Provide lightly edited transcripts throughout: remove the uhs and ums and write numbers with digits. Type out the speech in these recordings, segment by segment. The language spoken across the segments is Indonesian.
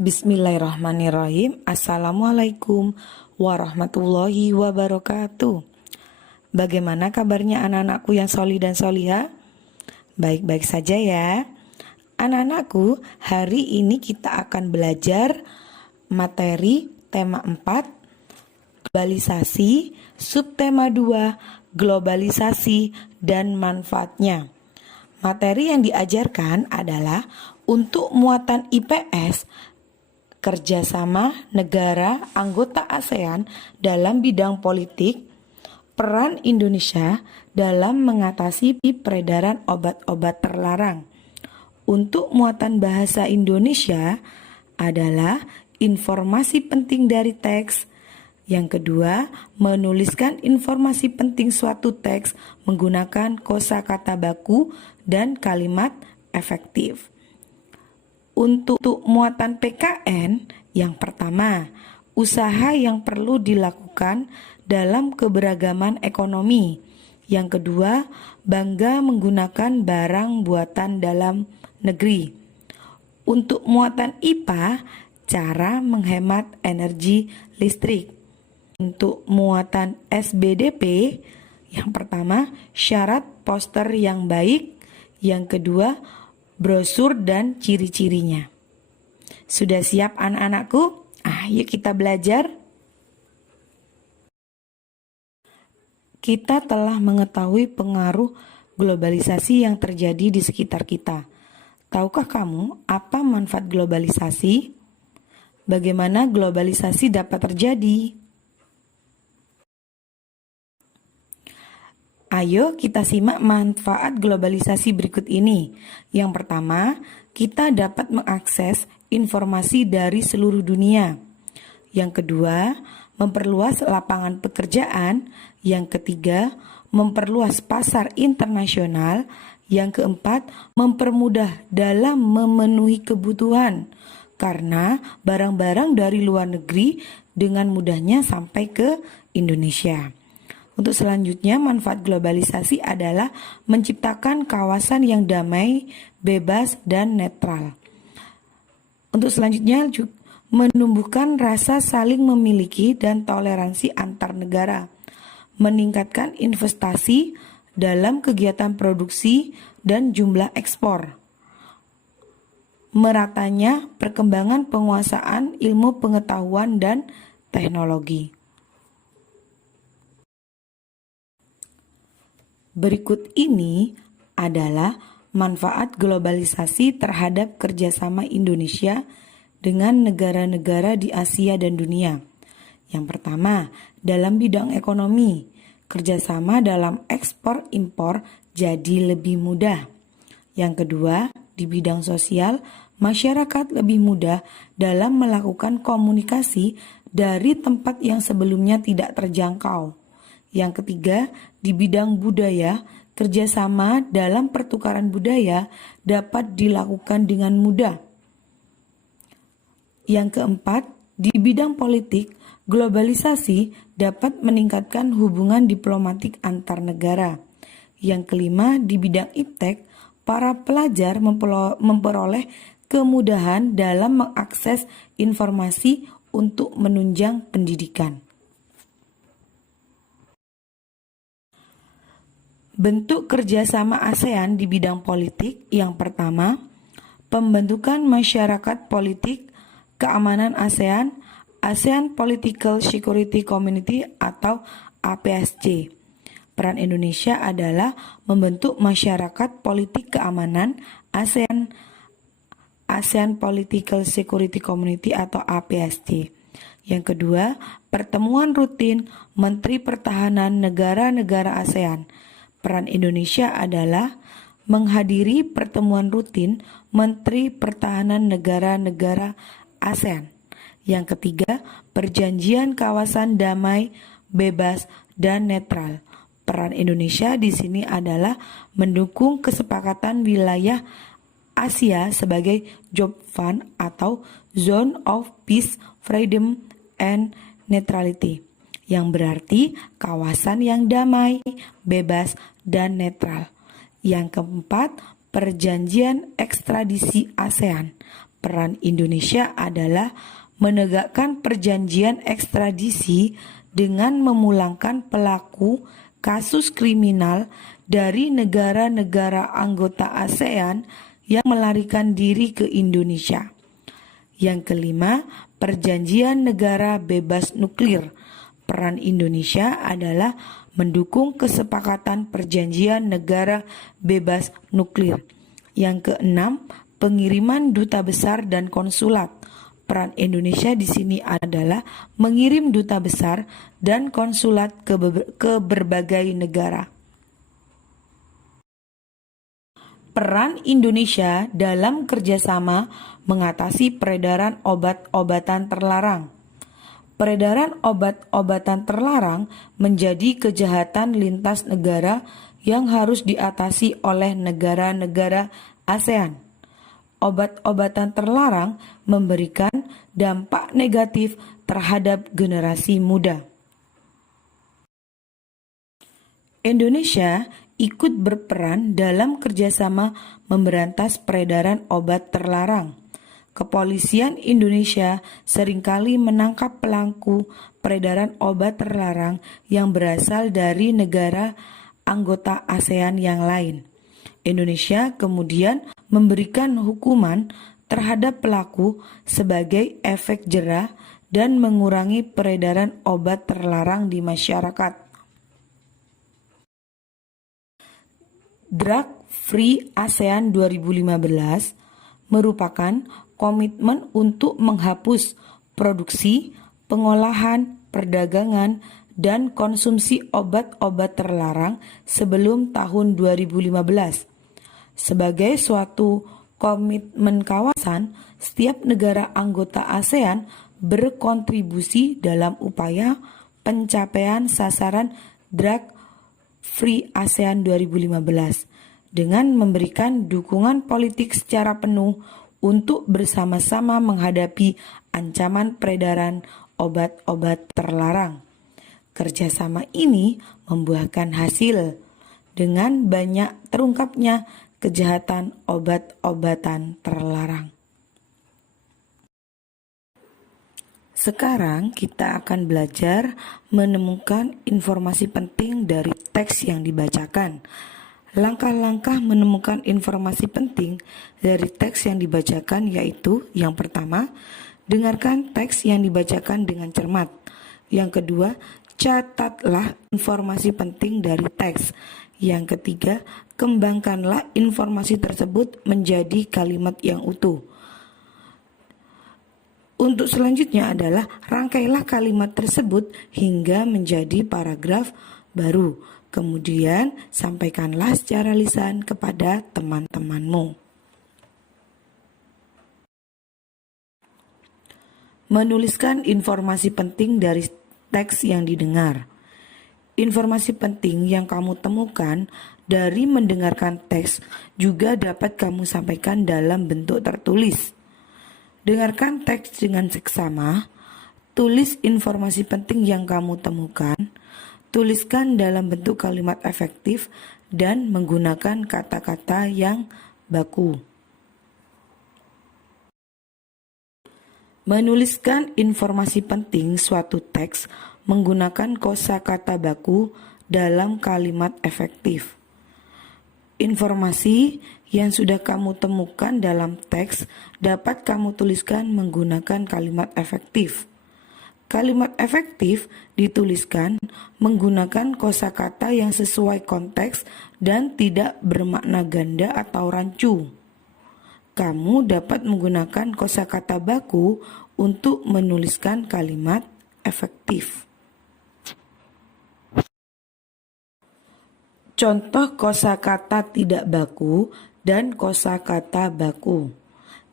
Bismillahirrahmanirrahim. Assalamualaikum warahmatullahi wabarakatuh. Bagaimana kabarnya anak-anakku yang solih dan solihah? Baik-baik saja ya. Anak-anakku, hari ini kita akan belajar materi tema 4, globalisasi, subtema 2, globalisasi dan manfaatnya. Materi yang diajarkan adalah untuk muatan IPS, kerjasama negara anggota ASEAN dalam bidang politik, peran Indonesia dalam mengatasi peredaran obat-obat terlarang. Untuk muatan bahasa Indonesia adalah informasi penting dari teks. Yang kedua, menuliskan informasi penting suatu teks menggunakan kosakata baku dan kalimat efektif. Untuk muatan PKN, yang pertama, usaha yang perlu dilakukan dalam keberagaman ekonomi. Yang kedua, bangga menggunakan barang buatan dalam negeri. Untuk muatan IPA, cara menghemat energi listrik. Untuk muatan SBDP, yang pertama, syarat poster yang baik. Yang kedua, brosur dan ciri-cirinya. Sudah siap anak-anakku? Yuk kita belajar. Kita telah mengetahui pengaruh globalisasi yang terjadi di sekitar kita. Tahukah kamu apa manfaat globalisasi? Bagaimana globalisasi dapat terjadi? Ayo kita simak manfaat globalisasi berikut ini. Yang pertama, kita dapat mengakses informasi dari seluruh dunia. Yang kedua, memperluas lapangan pekerjaan. Yang ketiga, memperluas pasar internasional. Yang keempat, mempermudah dalam memenuhi kebutuhan, karena barang-barang dari luar negeri dengan mudahnya sampai ke Indonesia. Untuk selanjutnya, manfaat globalisasi adalah menciptakan kawasan yang damai, bebas, dan netral. Untuk selanjutnya, menumbuhkan rasa saling memiliki dan toleransi antar negara, meningkatkan investasi dalam kegiatan produksi dan jumlah ekspor, meratanya perkembangan penguasaan ilmu pengetahuan dan teknologi. Berikut ini adalah manfaat globalisasi terhadap kerjasama Indonesia dengan negara-negara di Asia dan dunia. Yang pertama, dalam bidang ekonomi, kerjasama dalam ekspor-impor jadi lebih mudah. Yang kedua, di bidang sosial, masyarakat lebih mudah dalam melakukan komunikasi dari tempat yang sebelumnya tidak terjangkau. Yang ketiga, di bidang budaya, kerjasama dalam pertukaran budaya dapat dilakukan dengan mudah. Yang keempat, di bidang politik, globalisasi dapat meningkatkan hubungan diplomatik antar negara. Yang kelima, di bidang iptek, para pelajar memperoleh kemudahan dalam mengakses informasi untuk menunjang pendidikan. Bentuk kerjasama ASEAN di bidang politik. Yang pertama, pembentukan masyarakat politik keamanan ASEAN, ASEAN Political Security Community atau APSC. Peran Indonesia adalah membentuk masyarakat politik keamanan ASEAN, ASEAN Political Security Community atau APSC. Yang kedua, pertemuan rutin Menteri Pertahanan negara-negara ASEAN. Peran Indonesia adalah menghadiri pertemuan rutin Menteri Pertahanan negara-negara ASEAN. Yang ketiga, perjanjian kawasan damai, bebas, dan netral. Peran Indonesia di sini adalah mendukung kesepakatan wilayah Asia sebagai Joint Fund atau Zone of Peace, Freedom, and Neutrality, yang berarti kawasan yang damai, bebas, dan netral. Yang keempat, perjanjian ekstradisi ASEAN. Peran Indonesia adalah menegakkan perjanjian ekstradisi dengan memulangkan pelaku kasus kriminal dari negara-negara anggota ASEAN yang melarikan diri ke Indonesia. Yang kelima, perjanjian negara bebas nuklir. Peran Indonesia adalah mendukung kesepakatan perjanjian negara bebas nuklir. Yang keenam, pengiriman duta besar dan konsulat. Peran Indonesia di sini adalah mengirim duta besar dan konsulat ke berbagai negara. Peran Indonesia dalam kerjasama mengatasi peredaran obat-obatan terlarang. Peredaran obat-obatan terlarang menjadi kejahatan lintas negara yang harus diatasi oleh negara-negara ASEAN. Obat-obatan terlarang memberikan dampak negatif terhadap generasi muda. Indonesia ikut berperan dalam kerjasama memberantas peredaran obat terlarang. Kepolisian Indonesia seringkali menangkap pelaku peredaran obat terlarang yang berasal dari negara anggota ASEAN yang lain. Indonesia kemudian memberikan hukuman terhadap pelaku sebagai efek jera dan mengurangi peredaran obat terlarang di masyarakat. Drug Free ASEAN 2015 merupakan komitmen untuk menghapus produksi, pengolahan, perdagangan, dan konsumsi obat-obat terlarang sebelum tahun 2015. Sebagai suatu komitmen kawasan, setiap negara anggota ASEAN berkontribusi dalam upaya pencapaian sasaran Drug Free ASEAN 2015 dengan memberikan dukungan politik secara penuh untuk bersama-sama menghadapi ancaman peredaran obat-obat terlarang. Kerjasama ini membuahkan hasil dengan banyak terungkapnya kejahatan obat-obatan terlarang. Sekarang kita akan belajar menemukan informasi penting dari teks yang dibacakan. Langkah-langkah menemukan informasi penting dari teks yang dibacakan yaitu: yang pertama, dengarkan teks yang dibacakan dengan cermat. Yang kedua, catatlah informasi penting dari teks. Yang ketiga, kembangkanlah informasi tersebut menjadi kalimat yang utuh. Untuk selanjutnya adalah rangkailah kalimat tersebut hingga menjadi paragraf baru. Kemudian sampaikanlah secara lisan kepada teman-temanmu. Menuliskan informasi penting dari teks yang didengar. Informasi penting yang kamu temukan dari mendengarkan teks juga dapat kamu sampaikan dalam bentuk tertulis. Dengarkan teks dengan seksama, tulis informasi penting yang kamu temukan, tuliskan dalam bentuk kalimat efektif dan menggunakan kata-kata yang baku. Menuliskan informasi penting suatu teks menggunakan kosakata baku dalam kalimat efektif. Informasi yang sudah kamu temukan dalam teks dapat kamu tuliskan menggunakan kalimat efektif. Kalimat efektif dituliskan menggunakan kosakata yang sesuai konteks dan tidak bermakna ganda atau rancu. Kamu dapat menggunakan kosakata baku untuk menuliskan kalimat efektif. Contoh kosakata tidak baku dan kosakata baku.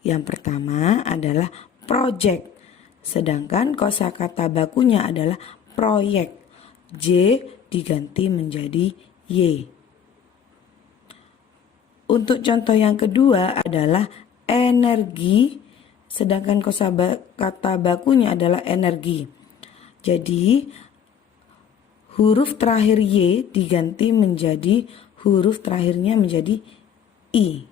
Yang pertama adalah project, sedangkan kosakata bakunya adalah proyek. J diganti menjadi Y. Untuk contoh yang kedua adalah energi, sedangkan kosakata bakunya adalah energi. Jadi huruf terakhir Y diganti menjadi huruf terakhirnya menjadi I.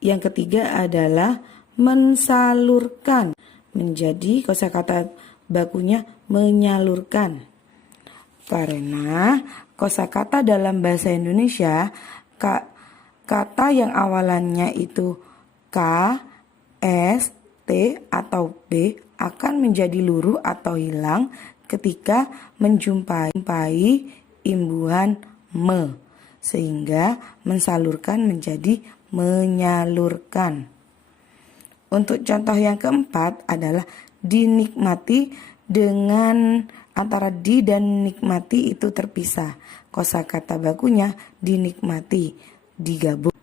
Yang ketiga adalah mensalurkan. Menjadi kosakata bakunya menyalurkan. Karena kosakata dalam bahasa Indonesia kata yang awalannya itu K, S, T atau B akan menjadi luruh atau hilang ketika menjumpai imbuhan me, sehingga mensalurkan menjadi menyalurkan. Untuk contoh yang keempat adalah dinikmati. Dengan antara di dan nikmati itu terpisah. Kosakata bakunya dinikmati, digabung.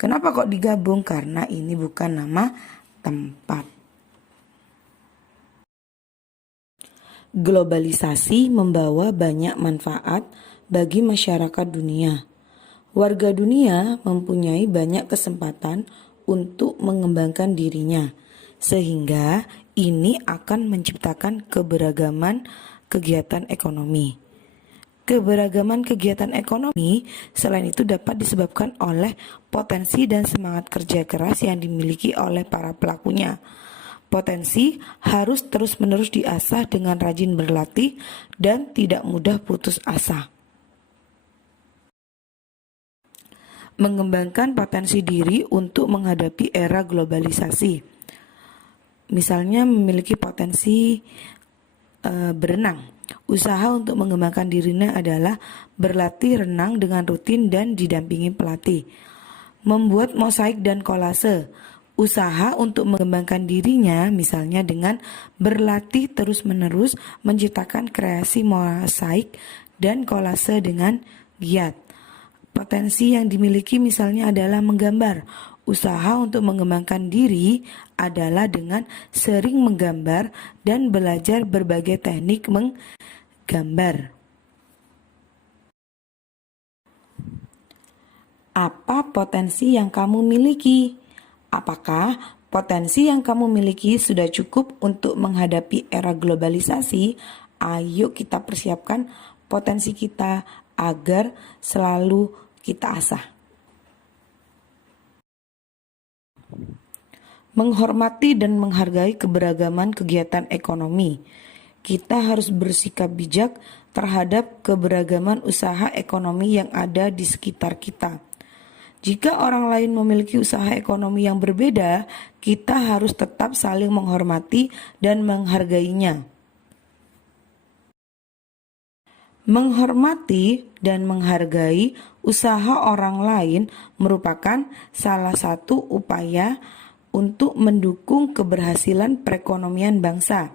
Kenapa kok digabung? Karena ini bukan nama tempat. Globalisasi membawa banyak manfaat bagi masyarakat dunia. Warga dunia mempunyai banyak kesempatan untuk mengembangkan dirinya, sehingga ini akan menciptakan keberagaman kegiatan ekonomi. Keberagaman kegiatan ekonomi selain itu dapat disebabkan oleh potensi dan semangat kerja keras yang dimiliki oleh para pelakunya. Potensi harus terus-menerus diasah dengan rajin berlatih dan tidak mudah putus asa. Mengembangkan potensi diri untuk menghadapi era globalisasi. Misalnya memiliki potensi berenang. Usaha untuk mengembangkan dirinya adalah berlatih renang dengan rutin dan didampingi pelatih. Membuat mosaik dan kolase. Usaha untuk mengembangkan dirinya misalnya dengan berlatih terus-menerus menciptakan kreasi mosaik dan kolase dengan giat. Potensi yang dimiliki misalnya adalah menggambar. Usaha untuk mengembangkan diri adalah dengan sering menggambar dan belajar berbagai teknik menggambar. Apa potensi yang kamu miliki? Apakah potensi yang kamu miliki sudah cukup untuk menghadapi era globalisasi? Ayo kita persiapkan potensi kita agar selalu kita asah. Menghormati dan menghargai keberagaman kegiatan ekonomi. Kita harus bersikap bijak terhadap keberagaman usaha ekonomi yang ada di sekitar kita. Jika orang lain memiliki usaha ekonomi yang berbeda, kita harus tetap saling menghormati dan menghargainya. Menghormati dan menghargai usaha orang lain merupakan salah satu upaya untuk mendukung keberhasilan perekonomian bangsa.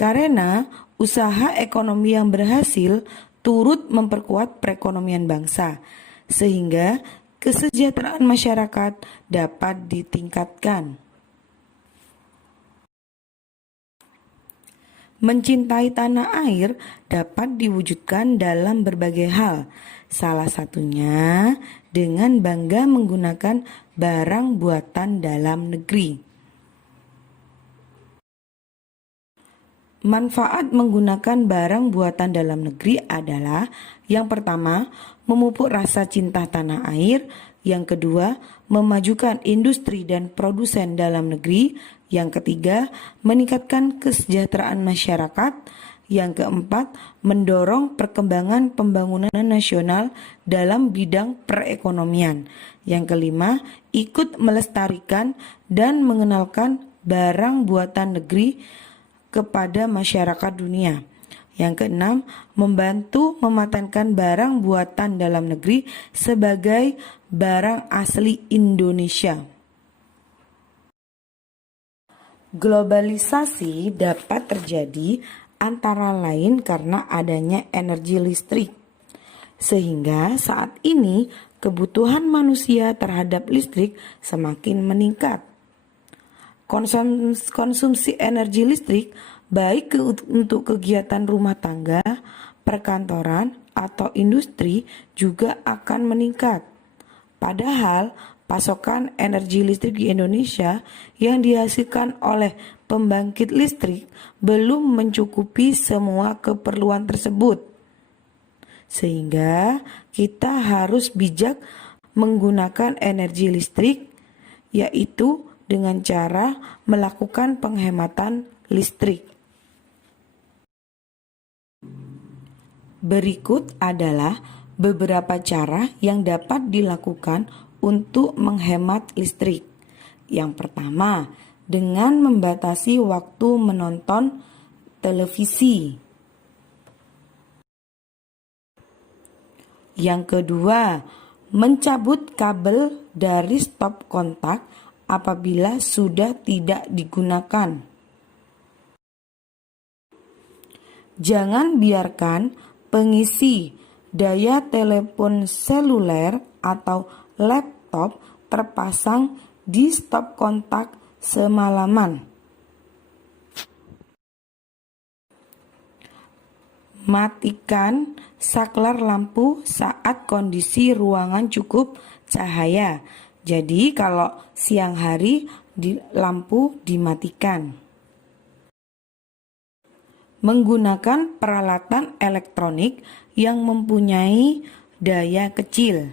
Karena usaha ekonomi yang berhasil turut memperkuat perekonomian bangsa, sehingga kesejahteraan masyarakat dapat ditingkatkan. Mencintai tanah air dapat diwujudkan dalam berbagai hal, salah satunya dengan bangga menggunakan barang buatan dalam negeri. Manfaat menggunakan barang buatan dalam negeri adalah yang pertama, memupuk rasa cinta tanah air, yang kedua, memajukan industri dan produsen dalam negeri, yang ketiga, meningkatkan kesejahteraan masyarakat, yang keempat, mendorong perkembangan pembangunan nasional dalam bidang perekonomian. Yang kelima, ikut melestarikan dan mengenalkan barang buatan negeri kepada masyarakat dunia. Yang keenam, membantu mematenkan barang buatan dalam negeri sebagai barang asli Indonesia. Globalisasi dapat terjadi antara lain karena adanya energi listrik. Sehingga saat ini kebutuhan manusia terhadap listrik semakin meningkat. Konsumsi energi listrik baik untuk kegiatan rumah tangga, perkantoran, atau industri juga akan meningkat. Padahal pasokan energi listrik di Indonesia yang dihasilkan oleh pembangkit listrik belum mencukupi semua keperluan tersebut. Sehingga kita harus bijak menggunakan energi listrik yaitu dengan cara melakukan penghematan listrik. Berikut adalah beberapa cara yang dapat dilakukan untuk menghemat listrik. Yang pertama, dengan membatasi waktu menonton televisi. Yang kedua, mencabut kabel dari stop kontak apabila sudah tidak digunakan. Jangan biarkan pengisi daya telepon seluler atau laptop terpasang di stop kontak semalaman. Matikan saklar lampu saat kondisi ruangan cukup cahaya. Jadi kalau siang hari lampu dimatikan. Menggunakan peralatan elektronik yang mempunyai daya kecil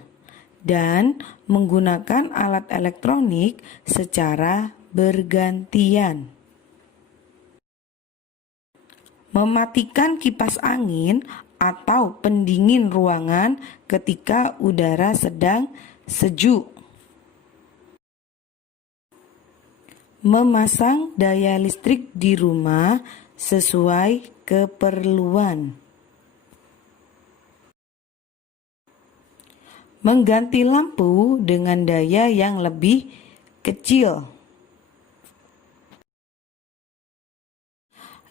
dan menggunakan alat elektronik secara bergantian. Mematikan kipas angin atau pendingin ruangan ketika udara sedang sejuk. Memasang daya listrik di rumah sesuai keperluan. Mengganti lampu dengan daya yang lebih kecil.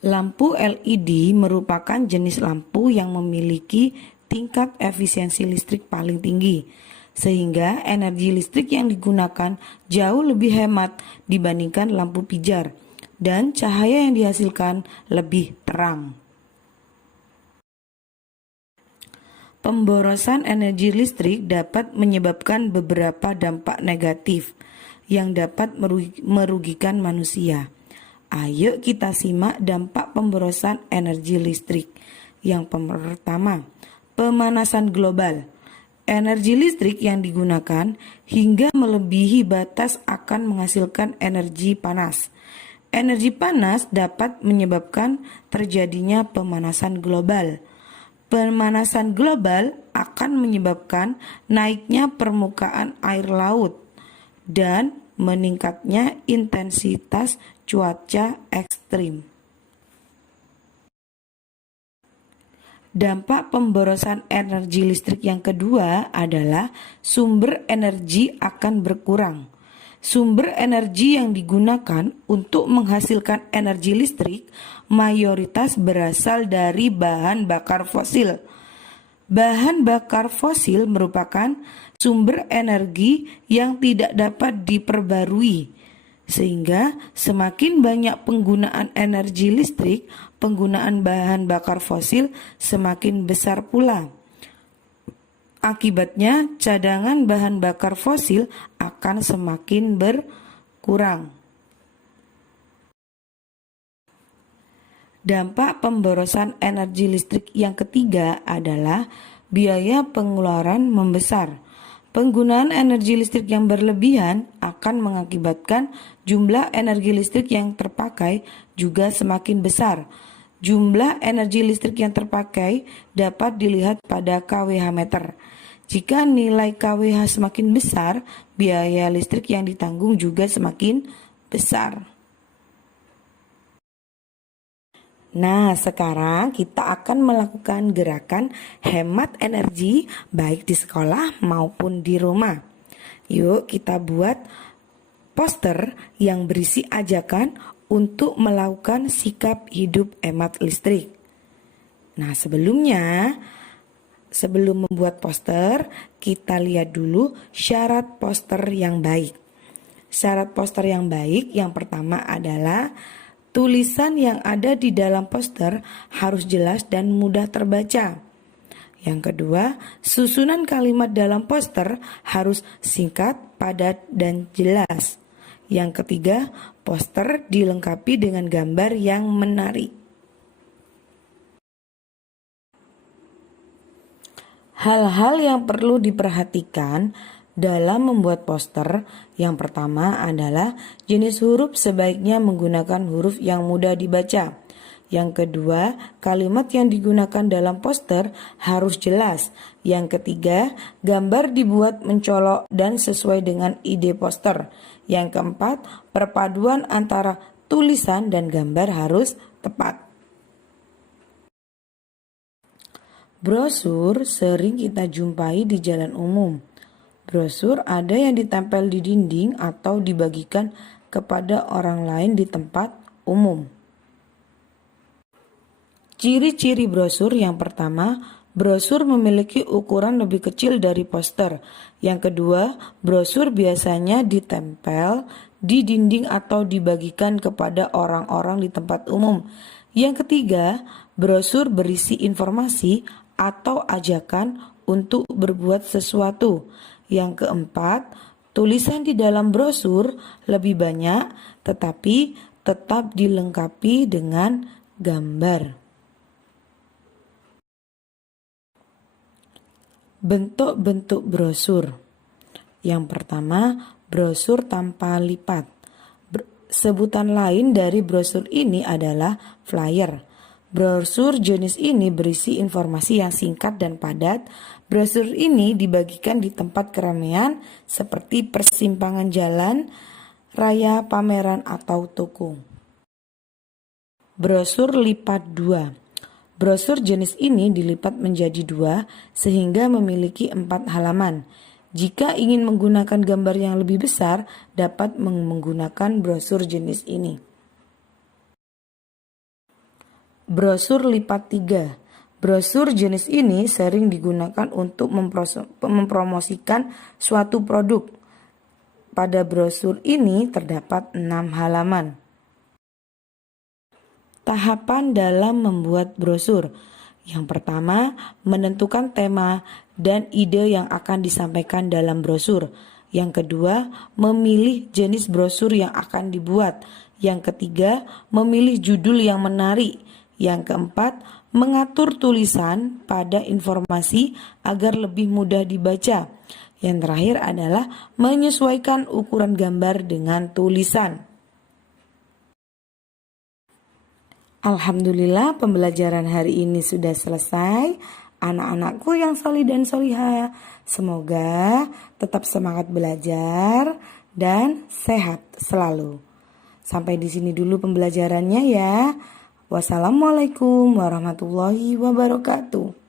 Lampu LED merupakan jenis lampu yang memiliki tingkat efisiensi listrik paling tinggi, sehingga energi listrik yang digunakan jauh lebih hemat dibandingkan lampu pijar, dan cahaya yang dihasilkan lebih terang. Pemborosan energi listrik dapat menyebabkan beberapa dampak negatif yang dapat merugikan manusia. Ayo kita simak dampak pemborosan energi listrik. Yang pertama, pemanasan global. Energi listrik yang digunakan hingga melebihi batas akan menghasilkan energi panas. Energi panas dapat menyebabkan terjadinya pemanasan global. Pemanasan global akan menyebabkan naiknya permukaan air laut dan meningkatnya intensitas cuaca ekstrim. Dampak pemborosan energi listrik yang kedua adalah sumber energi akan berkurang. Sumber energi yang digunakan untuk menghasilkan energi listrik mayoritas berasal dari bahan bakar fosil. Bahan bakar fosil merupakan sumber energi yang tidak dapat diperbarui, sehingga semakin banyak penggunaan energi listrik, penggunaan bahan bakar fosil semakin besar pula. Akibatnya, cadangan bahan bakar fosil akan semakin berkurang. Dampak pemborosan energi listrik yang ketiga adalah biaya pengeluaran membesar. Penggunaan energi listrik yang berlebihan akan mengakibatkan jumlah energi listrik yang terpakai juga semakin besar. Jumlah energi listrik yang terpakai dapat dilihat pada kWh meter. Jika nilai kWh semakin besar, biaya listrik yang ditanggung juga semakin besar. Nah, sekarang kita akan melakukan gerakan hemat energi baik di sekolah maupun di rumah. Yuk kita buat poster yang berisi ajakan untuk melakukan sikap hidup hemat listrik. Nah, sebelum membuat poster, kita lihat dulu syarat poster yang baik. Syarat poster yang baik yang pertama adalah tulisan yang ada di dalam poster harus jelas dan mudah terbaca. Yang kedua, susunan kalimat dalam poster harus singkat, padat, dan jelas. Yang ketiga, poster dilengkapi dengan gambar yang menarik. Hal-hal yang perlu diperhatikan Dalam membuat poster, yang pertama adalah jenis huruf sebaiknya menggunakan huruf yang mudah dibaca. Yang kedua, kalimat yang digunakan dalam poster harus jelas. Yang ketiga, gambar dibuat mencolok dan sesuai dengan ide poster. Yang keempat, perpaduan antara tulisan dan gambar harus tepat. Brosur sering kita jumpai di jalan umum. Brosur ada yang ditempel di dinding atau dibagikan kepada orang lain di tempat umum. Ciri-ciri brosur: yang pertama, brosur memiliki ukuran lebih kecil dari poster. Yang kedua, brosur biasanya ditempel di dinding atau dibagikan kepada orang-orang di tempat umum. Yang ketiga, brosur berisi informasi atau ajakan untuk berbuat sesuatu. Yang keempat, tulisan di dalam brosur lebih banyak tetapi tetap dilengkapi dengan gambar. Bentuk-bentuk brosur. Yang pertama, brosur tanpa lipat. Sebutan lain dari brosur ini adalah flyer. Brosur jenis ini berisi informasi yang singkat dan padat. Brosur ini dibagikan di tempat keramaian seperti persimpangan jalan raya, pameran, atau toko. Brosur lipat 2. Brosur jenis ini dilipat menjadi 2 sehingga memiliki 4 halaman. Jika ingin menggunakan gambar yang lebih besar, dapat menggunakan brosur jenis ini. Brosur lipat 3. Brosur jenis ini sering digunakan untuk mempromosikan suatu produk. Pada brosur ini terdapat 6 halaman. Tahapan dalam membuat brosur. Yang pertama, menentukan tema dan ide yang akan disampaikan dalam brosur. Yang kedua, memilih jenis brosur yang akan dibuat. Yang ketiga, memilih judul yang menarik. Yang keempat, mengatur tulisan pada informasi agar lebih mudah dibaca. Yang terakhir adalah menyesuaikan ukuran gambar dengan tulisan. Alhamdulillah, pembelajaran hari ini sudah selesai. Anak-anakku yang solih dan solihah, semoga tetap semangat belajar dan sehat selalu. Sampai di sini dulu pembelajarannya ya. Wassalamualaikum warahmatullahi wabarakatuh.